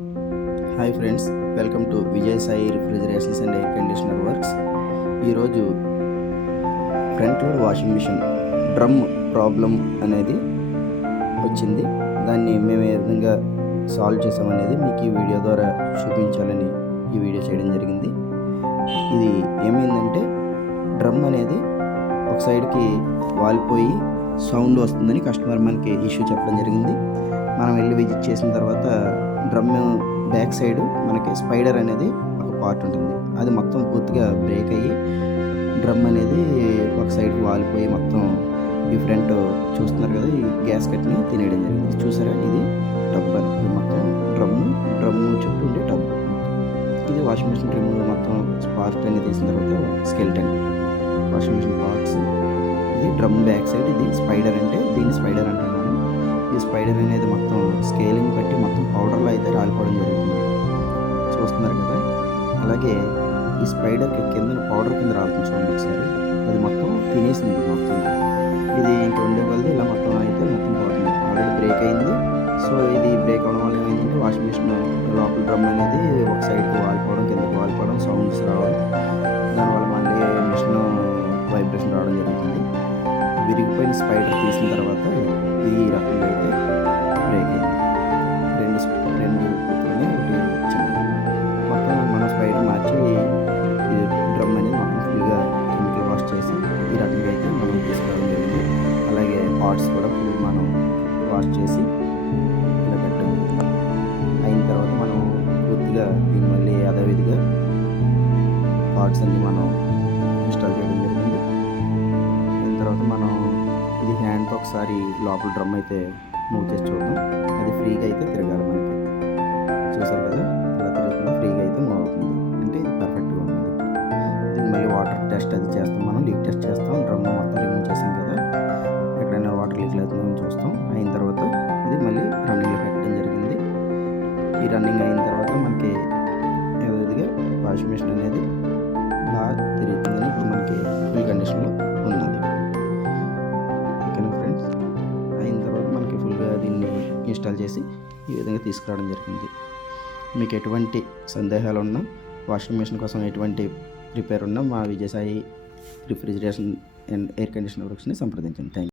Hi friends welcome to Vijayasai refrigerations and air conditioner works. ఈరోజు front load washing machine drum problem అనేది వచ్చింది. దాన్ని మేము ఏ విధంగా సాల్వ్ చేసామనేది మీకు ఈ వీడియో ద్వారా చూపించాలని ఈ వీడియో చేయడం జరిగింది. ఇది ఏమైందంటే డ్రమ్ అనేది ఒక సైడ్కి వాలిపోయి సౌండ్ వస్తుందని కస్టమర్ మనకి ఇష్యూ చెప్పడం జరిగింది. మనం వెళ్ళి విజిట్ చేసిన తర్వాత డ్రమ్ బ్యాక్ సైడ్ మనకి స్పైడర్ అనేది ఒక పార్ట్ ఉంటుంది. అది మొత్తం పూర్తిగా బ్రేక్ అయ్యి డ్రమ్ అనేది ఒక సైడ్ వాలిపోయి మొత్తం ఈ ఫ్రంట్ చూస్తున్నారు కదా ఈ గ్యాస్ కట్ని తినేయడం జరిగింది. చూసారా? ఇది టబ్ మొత్తం డ్రమ్ డ్రమ్ చుట్టూ ఉండే టబ్. ఇది వాషింగ్ మిషన్ రిమూవ్ మొత్తం పార్ట్ అనేది తీసిన తర్వాత స్కెల్టన్ వాషింగ్ మిషన్ పార్ట్స్ ఇది డ్రమ్ బ్యాక్ సైడ్ ఇది స్పైడర్ అంటే దీన్ని స్పైడర్ అంటారు ఈ స్పైడర్ అనేది మొత్తం స్కేలింగ్ పెట్టి మొత్తం పౌడర్లో అయితే రాలిపోవడం జరుగుతుంది. చూస్తున్నారు కదా? అలాగే ఈ స్పైడర్కి కింద పౌడర్ కింద రాలుతుంది చూడండి ఒకసారి. అది మొత్తం తినేసింది మొత్తం. ఇది ఇంకా ఉండే వల్ల ఇలా మొత్తం అయితే మొత్తం పోతుంది ఆల్రెడీ బ్రేక్ అయింది. సో ఇది బ్రేక్ అవడం వల్ల ఏమైందంటే వాషింగ్ మిషన్ లోపల డ్రమ్ అనేది ఒక సైడ్కి వాలిపోవడం కిందకి వాలిపోవడం సౌండ్స్ రావడం చేసిన తర్వాత ఈ రకంగా అయితే బ్రేక్ అయింది. రెండు రెండు కుట్టుకొని ఒకటి వచ్చింది. మొత్తం మనం స్పైడర్ మార్చి ఈ డ్రమ్ అనేది మొత్తం ఫుల్గా కెమికల్ వాష్ చేసి ఈ రకంగా అయితే మనం తీసుకోవడం జరిగింది. అలాగే పార్ట్స్ కూడా ఫుల్ మనం వాష్ చేసి ఇలా పెట్టడం అయిన తర్వాత మనం పూర్తిగా దీన్ని మళ్ళీ యథావిధిగా పార్ట్స్ అన్ని మనం ఇన్స్టాల్ చేయడం జరిగింది. అయిన తర్వాత మనం ఇది హ్యాండ్తో ఒకసారి లోపల డ్రమ్ అయితే మూవ్ చేసి చూద్దాం. అది ఫ్రీగా అయితే తిరగాలి మనకి. చూసారు కదా? ఇలా తిరుగుతుంది ఫ్రీగా అయితే మూవ్ అవుతుంది. అంటే ఇది పర్ఫెక్ట్గా ఉంది దీని మళ్ళీ వాటర్ టెస్ట్ అది చేస్తాం మనం. లీక్ టెస్ట్ చేస్తాం. డ్రమ్ మొత్తం రిమూవ్ చేసాం కదా? ఎక్కడైనా వాటర్ లీక్ అవుతుందని చూస్తాం. అయిన తర్వాత ఇది మళ్ళీ రన్నింగ్లో పెట్టడం జరిగింది. ఈ రన్నింగ్ అయిన తర్వాత మనకి యథావిధిగా వాషింగ్ మిషన్ అనేది బాగా ఇన్స్టాల్ చేసి ఈ విధంగా తీసుకురావడం జరిగింది. మీకు ఎటువంటి సందేహాలు ఉన్నా వాషింగ్ మిషన్ కోసం ఎటువంటి రిపేర్ ఉన్నా మా Vijayasai refrigeration and air conditioner వర్క్స్ని సంప్రదించండి. థ్యాంక్